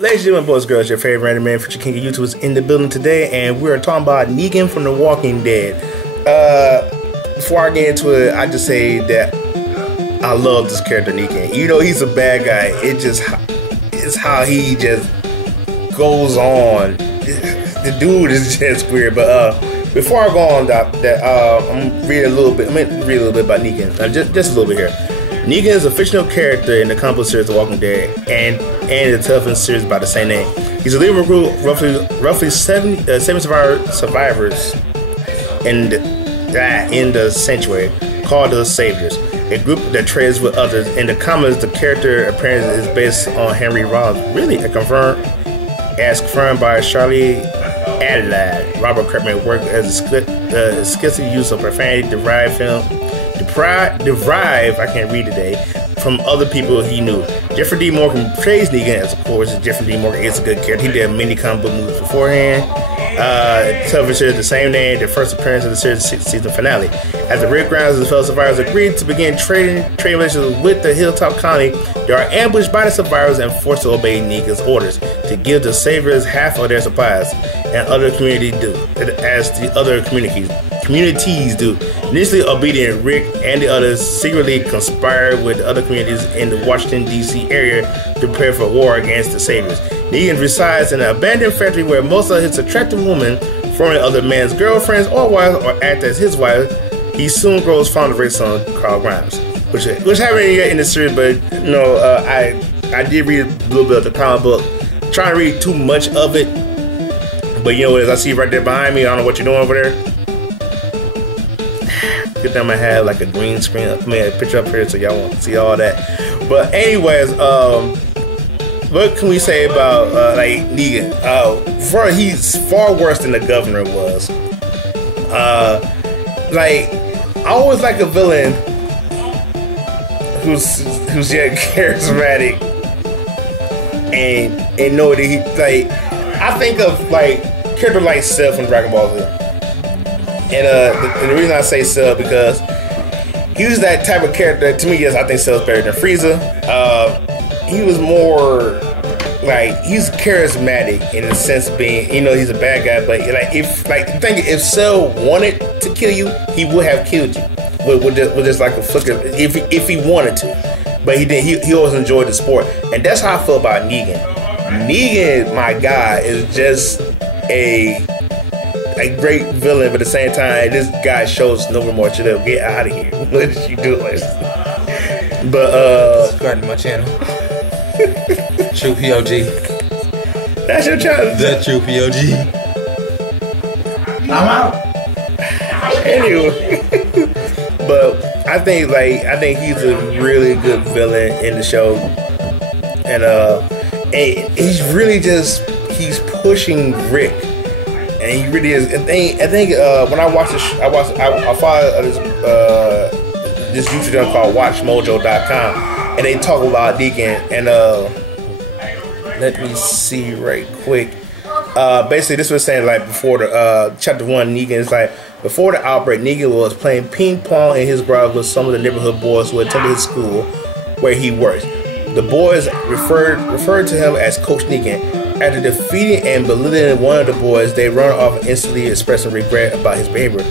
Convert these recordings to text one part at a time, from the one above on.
Ladies and gentlemen, boys and girls, your favorite random man, Future King of YouTube is in the building today, and we're talking about Negan from The Walking Dead. Before I get into it, I just say that I love this character, Negan. You know, he's a bad guy. It's how he just goes on. The dude is just weird. But before I go on, I'm gonna read a little bit. I'm gonna read a little bit about Negan. Just a little bit here. Negan is a fictional character in the comic book series The Walking Dead and the television series by the same name. He's a leader of a group roughly 70 survivors in the sanctuary called the Saviors, a group that trades with others. In the comics, the character appearance is based on Henry Rollins, really confirmed by Charlie Adelaide. Robert Kirkman worked as a explicit use of profanity derived I can't read today, from other people he knew. Jeffrey D. Morgan praised Negan as, of course, Jeffrey D. Morgan is a good character. He did many comic book movies beforehand. Television series, the same name, the first appearance of the series season finale. As the Rick Grimes and his fellow survivors agreed to begin trading relations with the Hilltop Colony, they are ambushed by the survivors and forced to obey Negan's orders to give the Saviors half of their supplies, and other communities do, as the other communities do. Initially obedient, Rick and the others secretly conspired with other communities in the Washington, D.C. area to prepare for war against the Saviors. Negan resides in an abandoned factory where most of his attractive women, formerly other men's girlfriends or wives, or act as his wives. He soon grows fond of Rick's son, Carl Grimes, which haven't yet in the series, but you know, I did read a little bit of the comic book. Trying to read too much of it, but you know, as I see right there behind me, I don't know what you're doing over there. Good time I have like a green screen, a picture up here so y'all won't see all that. But anyways, what can we say about like Negan? He's far worse than the governor was. Like, I always like a villain who's yet charismatic and know that he, like, I think of like character like Cell from Dragon Ball Z. And the reason I say Cell because he was that type of character. To me, yes, I think Cell's better than Frieza. He was more like, he's charismatic in the sense of being, you know, he's a bad guy, but like if Cell wanted to kill you, he would have killed you with just like a flicker if he wanted to. But he didn't. He always enjoyed the sport, and that's how I feel about Negan. Negan, my guy, is just a great villain, but at the same time, this guy shows no remorse. Get out of here. What is you doing? But subscribe to my channel. True POG. That's your channel. The True POG. I'm out. Anyway, but I think he's a really good villain in the show, and he's really he's pushing Rick. And he really is. I think when I watch this, I follow this YouTube channel called WatchMojo.com, and they talk about Negan. And let me see right quick. Basically, this was saying like before the chapter 1, Negan is like, before the outbreak, Negan was playing ping pong in his garage with some of the neighborhood boys who attended his school where he works. The boys referred to him as Coach Negan. After defeating and belittling one of the boys, they run off instantly expressing regret about his behavior.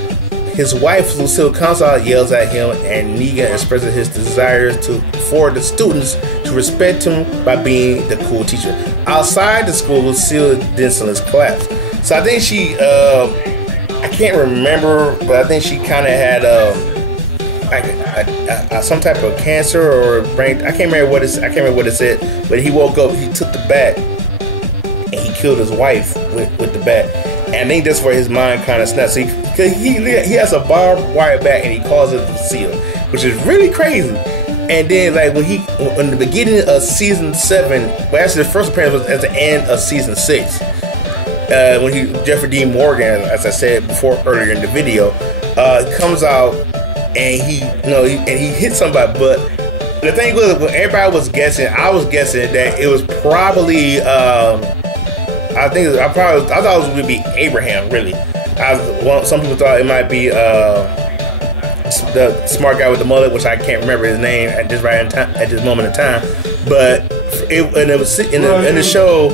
His wife, Lucille, comes out, yells at him, and Negan expresses his desires for the students to respect him by being the cool teacher. Outside the school, Lucille Denson collapsed. So I think she, I can't remember, but I think she kind of had some type of cancer or brain. I can't remember what it said. But he woke up, he took the bat, and he killed his wife with the bat. And I think that's where his mind kind of snapped. So he has a barbed wire bat, and he calls it Lucille, which is really crazy. And then, like, in the beginning of season 7, well, actually the first appearance was at the end of season 6. When Jeffrey D. Morgan, as I said before earlier in the video, comes out and he hits somebody. But the thing was, when everybody was guessing, I was guessing that it was probably I thought it was going to be Abraham. Really, some people thought it might be the smart guy with the mullet, which I can't remember his name at this moment in time. But it was in the show.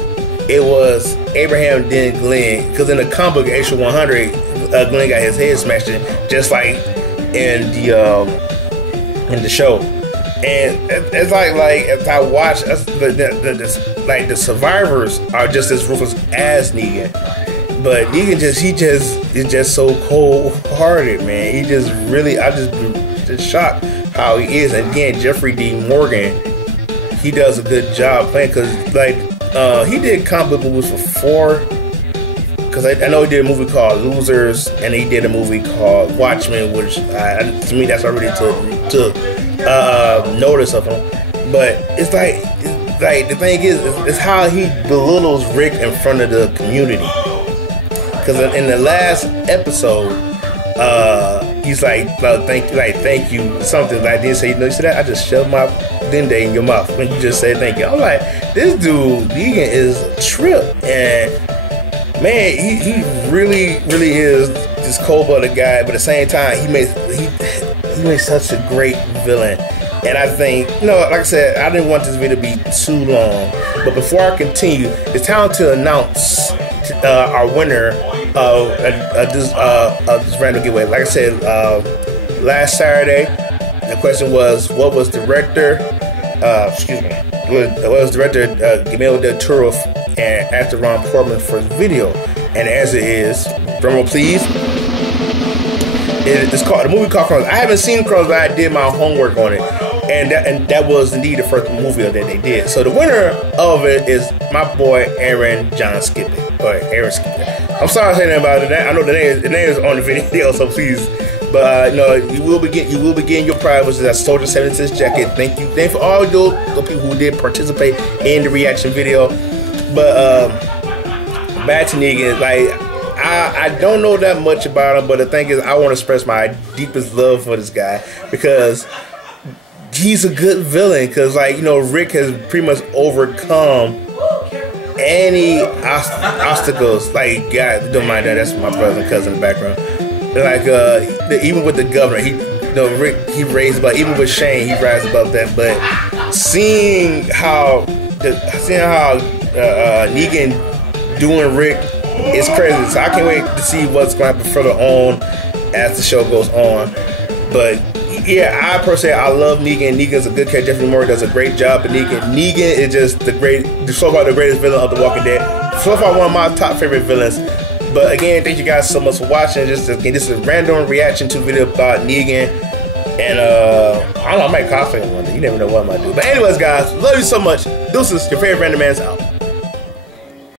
It was Abraham then Glenn, because in the comic book issue 100, Glenn got his head smashed in, just like in the show. And it's like as I watch, the survivors are just as ruthless as Negan, but Negan is just so cold hearted, man. He just really, I just shocked how he is. And again, Jeffrey D. Morgan, he does a good job playing, because he did comic book movies before. Because I know he did a movie called Losers, and he did a movie called Watchmen, which to me that's already took notice of him. But it's like the thing is, it's how he belittles Rick in front of the community. Because in the last episode, he's like, thank you, something. I didn't say, you see that? I just shoved my dende in your mouth when you just said thank you. I'm like, this dude Negan is a trip, and man, he really is this cold-blooded guy, but at the same time, he makes such a great villain. And I think, like I said, I didn't want this video to be too long, but before I continue, it's time to announce our winner of this random giveaway. Like I said, last Saturday, the question was, what was director Guillermo del Toro and actor Ron Perlman for the video? And the answer is, drumroll please, it's called, the movie called Crows. I haven't seen Crows, but I did my homework on it, and that was indeed the first movie that they did. So the winner of it is my boy Aaron Skippy. I'm sorry saying about it. I know the name is on the video, so please. But you will be getting your prize, which is that Soldier 76 jacket. Thank you for all those people who did participate in the reaction video. But back to Negan, I don't know that much about him, but the thing is, I want to express my deepest love for this guy, because he's a good villain. Because Rick has pretty much overcome any obstacles. God, don't mind that. That's my brother and cousin in the background. Even with the governor, Rick, he raised above. Even with Shane, he rises above that. But seeing how Negan doing Rick is crazy. So I can't wait to see what's going to happen further on as the show goes on. But yeah, I personally, I love Negan. Negan's a good character. Jeffrey Morgan does a great job. But Negan is just so far the greatest villain of The Walking Dead. So far, one of my top favorite villains. But again, thank you guys so much for watching. This is a random reaction to a video about Negan. And I don't know, I might cosplay him one day. You never know what I might do. But anyways, guys, love you so much. Deuces, your favorite random man's out.